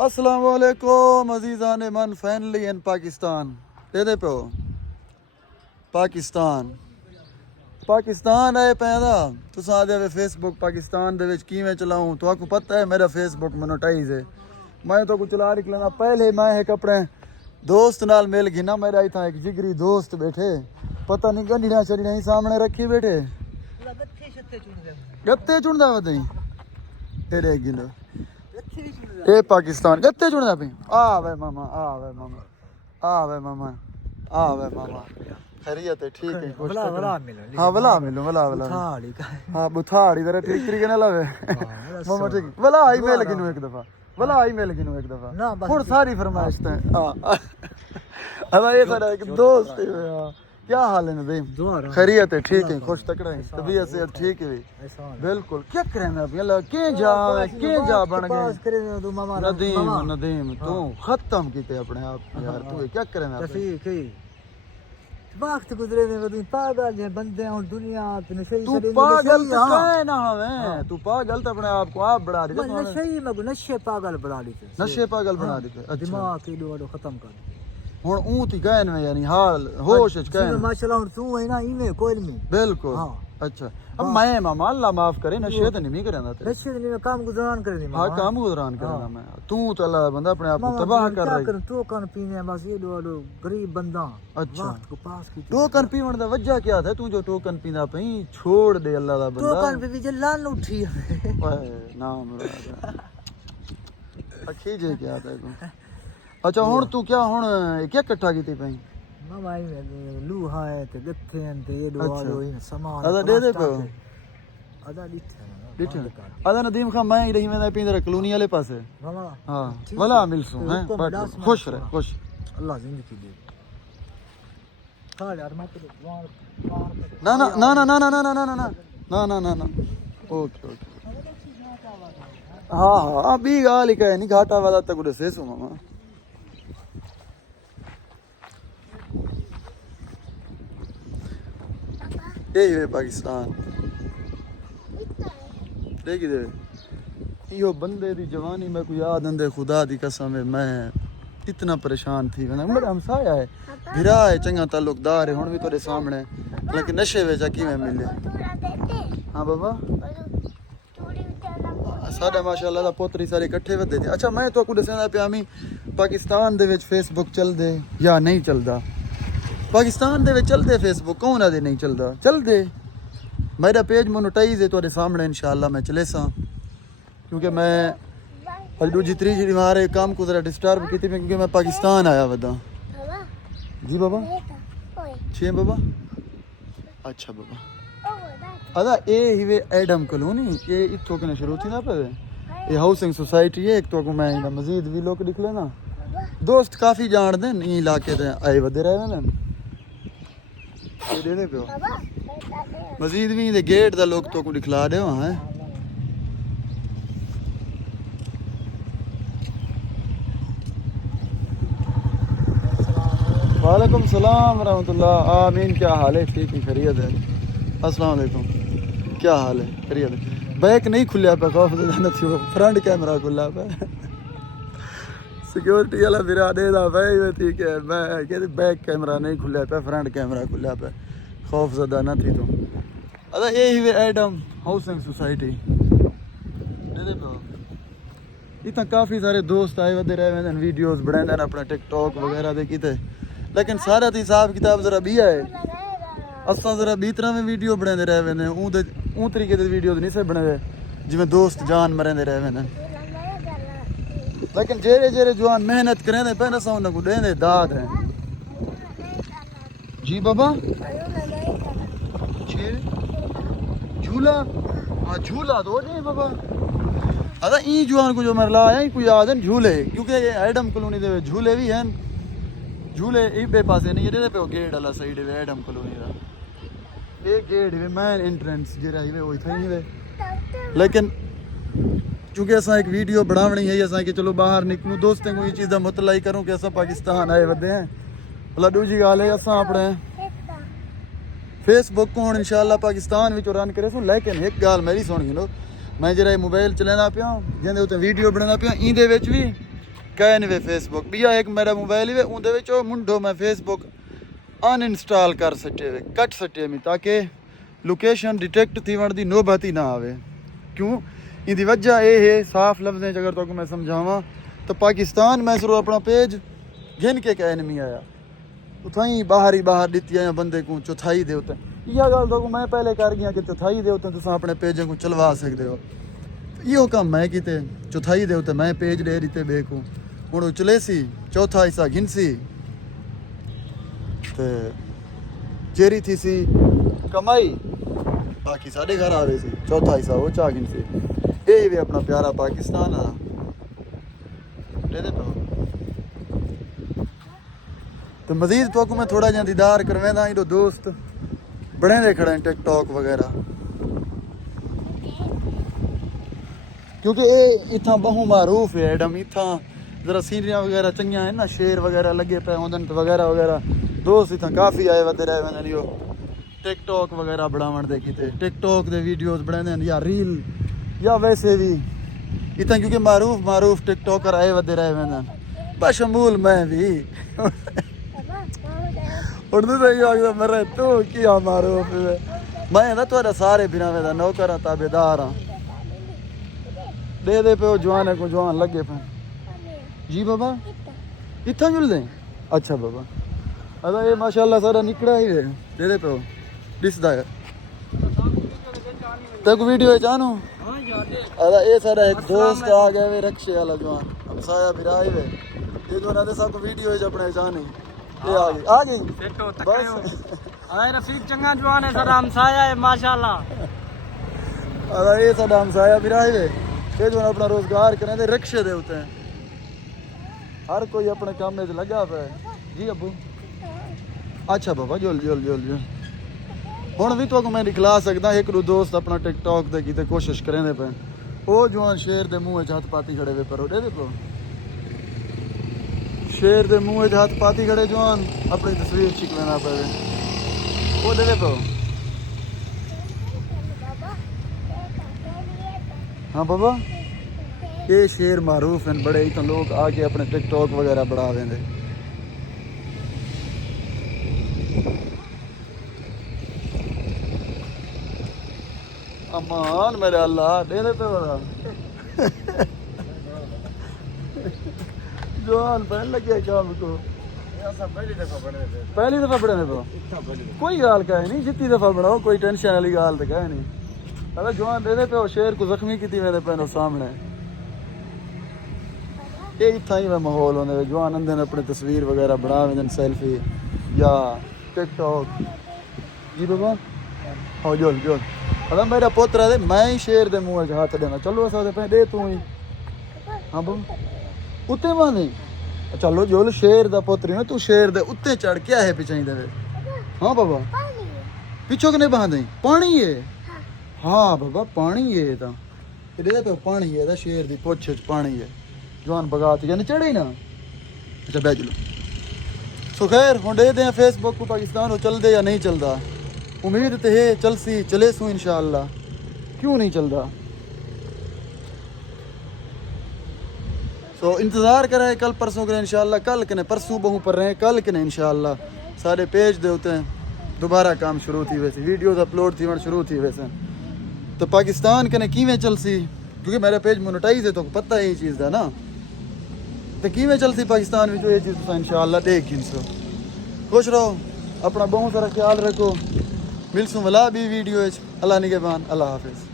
अस्सलाम वालेकुम अजीज़ान मन फैनली इन पाकिस्तान दे दे पे पाकिस्तान आए पैदा तुस आदे वे फेसबुक पाकिस्तान दे विच किवें चलाऊं तो आपको पता है मेरा फेसबुक मोनेटाइज है मैं तो कुछ चला निकलना पहले मैं एक अपने दोस्त नाल मिल गई ना मेरा इतना एक जिगरी दोस्त बैठे पता नहीं गंढियां चढ़ियां ही सामने रखी बैठे गत्ते चुनदा वदई तेरे गिनो ए पाकिस्तान गत्ते चुनदा पे आ वे मामा खैरियत है ठीक है हाँ भला मिलो हाँ बुथाड़ी तेरा ठीक तरीके ना लवे मामा ठीक भला आई मिल गिनू एक दफा हुन सारी फरमाइश ते हां ये सारा एक दोस्त है क्या हाल है नदीम खैरियत है ठीक है खुश तकड़ा है तबीयत से ठीक है बिल्कुल क्या करें मैं अभी के जा बन गए नदीम तू खत्म कीते अपने आप यार तू क्या करें मैं ठीक है वक्त गुजरे ने तू पागल है बंदे और दुनिया पे नशे तू पागल तो है ना हमें तू पागल तो अपने आप को आप बढ़ा रही है नशे पागल बना दी नशे पागल बना दी दिमाग की डोडो खत्म कर हुन ऊं ती गए ने यानी हाल होश च गए माशाल्लाह तू है ना इमे कोई नहीं बिल्कुल अच्छा अब मैं मामा अल्लाह माफ करे नशे तो नहीं करना तेरे नशे नहीं काम गुजरान करनी हां काम गुजरान करना मैं तू तो अल्लाह बंदा अपने आप को तबाह कर रही तू कन पीने बस ये डोडो गरीब बंदा अच्छा वक्त को पास की टोकन पीवन दा वजह क्या था तू जो टोकन पींदा पई छोड़ दे अल्लाह दा बंदा टोकन पे भी जलान उठी है ओए नाम अखी जे क्या था तू अच्छा हुन तू क्या हुन क्या इकट्ठा कीती पई मामा में लूहा है ते गत्थे हैं ते ये डोडो इन सामान अदा दे दे पे अदा डिठ अदा नदीम खां मैं ही रही मैं पींदर कॉलोनी वाले पासे मामा हां भला मिलसू हैं खुश रह खुश अल्लाह जिंदगी दे खा यार मत ना ओके हाँ अभी गाल ही नहीं घाटा वाला तक उड़े से मामा यही है पाकिस्तान देखी दे यो बंदे दी जवानी में कोई याद अंदे खुदा दी कसम है मैं इतना परेशान थी मैं मेरा हमसाया है भिरा है चंगा ताल्लुकदार है हुन भी तेरे सामने लेकिन नशे विच किवें मिले हां बाबा साडा माशाअल्लाह दा पोतरी सारे इकट्ठे वधे थे अच्छा मैं तो कुछ दसना पिया मी पाकिस्तान दे विच फेसबुक चल दे या नहीं चलदा पाकिस्तान दे विच चलदे फेसबुक कौन आदे नहीं चलदा चल दे मेरा पेज मोनेटाइज है तेरे सामने इंशाल्लाह मैं चले सा क्योंकि मैं हल्दू जितनी जी मारे काम को जरा डिस्टर्ब की थी क्योंकि मैं पाकिस्तान आया वदा जी बाबा छे बाबा अच्छा बाबा अदा ए ही एडम कॉलोनी ये इथों कने शुरू थी ना पे ये हाउसिंग सोसाइटी है एक तो को मैं मजीद भी लोग लिख लेना दोस्त काफी जान दे नी इलाके ते आए वदे रहे ने दे दे पे मजीद भी दे गेट दा लोग तो को दिखला दे हां वालेकुम सलाम रहमतुल्लाह आमीन क्या हाल है ठीक है खैरियत है अस्सलाम वालेकुम क्या हाल है खैरियत है बैक नहीं खुलिया पे खौफ न थी फ्रंट कैमरा खुला पे सिक्योरिटी वाला फिरा दे दा भाई ठीक है मैं कहते बैक कैमरा नहीं खुलिया पे फ्रंट कैमरा खुलिया पे खौफ ज़्यादा ना थी तो अदा ये ही एडम हाउसिंग सोसाइटी इतना काफ़ी सारे दोस्त आए वधे रहे वे वीडियोस बनाते अपना टिकटॉक वगैरह दे किते लेकिन सारा दी हिसाब किताब जरा भी है असा जरा भी तरह में वीडियो बनाते रहे वे ऊ तरीके के वीडियो नहीं से बने जिमें दोस्त जान मरेंदे रहे वे लेकिन जेरे जेरे जवान मेहनत करें पहले सा उन्हें को देंदे दाद है जी बाबा झूला हाँ झूला दो जी बाबा अदा ई जवान को जो मरला है कोई याद है झूले क्योंकि ये एडम कॉलोनी दे झूले भी हैं झूले इबे पासे नहीं ये पे गेट वाला साइड है एडम कॉलोनी दा ये गेट है मेन एंट्रेंस जेरा है वो इथे ही है लेकिन चूंकि असा एक वीडियो बनावनी है असा कि चलो बाहर निकलूं दोस्तों को ये चीज़ का मुतला ही करूँ कि असा पाकिस्तान आए वधे हैं भला दूजी गाल है असा अपने फेसबुक को हुण इंशाअल्लाह पाकिस्तान विच रन करे सो लेकिन एक गाल मेरी सुन गिनो मैं जरा मोबाइल चलाना पिया जिंदे उत्ते वीडियो बनाना पिया इंदे विच भी कह वे फेसबुक भैया एक मेरा मोबाइल है उनदे विच ओ मुंडो मैं फेसबुक अनइंस्टॉल कर सटे वे कट सटे मी ताकि लोकेशन डिटेक्ट थी दी नौबत ही ना आवे क्यों इदी वजह ये है साफ लफ्ज़ें अगर तो मैं समझावां तो पाकिस्तान मैं सिर्फ अपना पेज गिन के कहन नहीं आया उथाई बाहर ही बाहर दिती आया बंदे को चौथाई दे उते यह गल तो मैं पहले कर गया कि चौथाई दे उते तुम अपने पेजें को चलवा सकते हो यो काम मैं किते चौथाई दे उते मैं पेज दे दिते बे को हुण चले सी चौथा हिस्सा घिनसी ते जेरी थी सी कमाई बाकी साढ़े घर आवे सी चौथा हिस्सा वो चा घिनसी ये भी अपना प्यारा पाकिस्तान है तो मजीद तो मैं थोड़ा जा दीदार करवेंदा इधो दोस्त बड़े दे खड़े टिकटॉक वगैरह क्योंकि ये इतना बहु मारूफ है एडम इतना जरा सीनरियाँ वगैरह चंगियां है ना शेर वगैरह लगे पे होंदन वगैरह वगैरह दोस्त इतना काफ़ी आए वधे रहे वेंदन यो टिकटॉक वगैरह बढ़ावण दे कीते टिकटॉक दे वीडियोस बनांदे या रील या वैसे भी इतना क्योंकि मारूफ टिकटॉकर आए वधे रहे वेंदन बशमूल मैं भी उर्दू तो ये आगे मेरे तू क्या मारूफ है मैं ना थोड़ा सारे बिना वेदा नौकर ताबेदार हां दे पे जवान को जवान लगे पे जी बाबा इतना जुल दें अच्छा बाबा अदा ये माशाल्लाह सारा निकड़ा ही है दे पे दिसदा है तक वीडियो चानो अदा ये सारा एक दोस्त आ गया वे रक्षे वाला जवान हमसाया बिराई वे ये जो ना दे सब वीडियो है अपने जाने ये आ गई सेटो बस आए रफीक चंगा जवान है सारा हमसाया है माशाल्लाह अदा ये सारा हमसाया बिराई वे ये जो अपना रोजगार करें दे रक्षे दे होते हैं हर कोई अपने काम में लगा पे जी अबू अच्छा बाबा जोल हुण भी तो मैं दिखला सकदा एक दो दोस्त अपना टिकटॉक दे कीते कोशिश करें दे पे ओ जवान शेर दे मुंह च हाथ पाती खड़े वे पर दे पे शेर दे मुंह च हाथ पाती खड़े जवान अपनी तस्वीर छिकवेना पे वो दे पे हाँ बाबा ये शेर मारूफ हैं बड़े ही तो लोग आके अपने टिकटॉक वगैरह बढ़ा देंगे अमान मेरे अल्लाह दे दे पे बड़ा जवान पहन लगे काम को पहली दफा पढ़ने पे कोई गाल का है नहीं जितनी दफा बढ़ाओ कोई टेंशन वाली गाल तो कह नहीं अरे जवान दे दे पे शेर को जख्मी की मेरे पैनों सामने ये इतना ही माहौल होने जवान अंदर अपनी तस्वीर वगैरह बना वेंदन सेल्फी या टिकटॉक जी बाबा हाँ जोल अरे मेरा पोतरा दे मैं ही शेर दे मुँह च हाथ देना चलो असा पे दे तू ही हाँ बाबा उत्ते माने चलो जोल शेर दा पोतरी है तू शेर दे उत्ते चढ़ क्या है पिछाई दे हाँ बाबा पिछो कने बांधे पानी है हाँ बाबा पानी है ता इधर पे पानी है शेर दी पुछ च पानी है जवान बगात यानी चढ़े ना अच्छा बैठ लो सो खैर हुण दे दें फेसबुक को पाकिस्तान हो चल दे या नहीं चलता उम्मीद तो है चलसी चले सू इंशाअल्लाह क्यों नहीं चलता सो इंतज़ार कराए कल परसों करें इंशाअल्लाह कल कने परसों बहु पर रहे कल कने इंशाअल्लाह सारे पेज दे होते हैं दोबारा काम शुरू थी वैसे वीडियोस अपलोड थी शुरू थी वैसे तो पाकिस्तान कने किवें चलसी क्योंकि मेरा पेज मोनेटाइज है तो पता है ये चीज़ है ना तो किवें चलसी पाकिस्तान में जो ये चीज़ इंशाअल्लाह देख सो खुश रहो अपना बहुत सारा ख्याल रखो मिलसूँ वाला भी वीडियो अल्लाह निगहबान अल्लाह हाफिज़।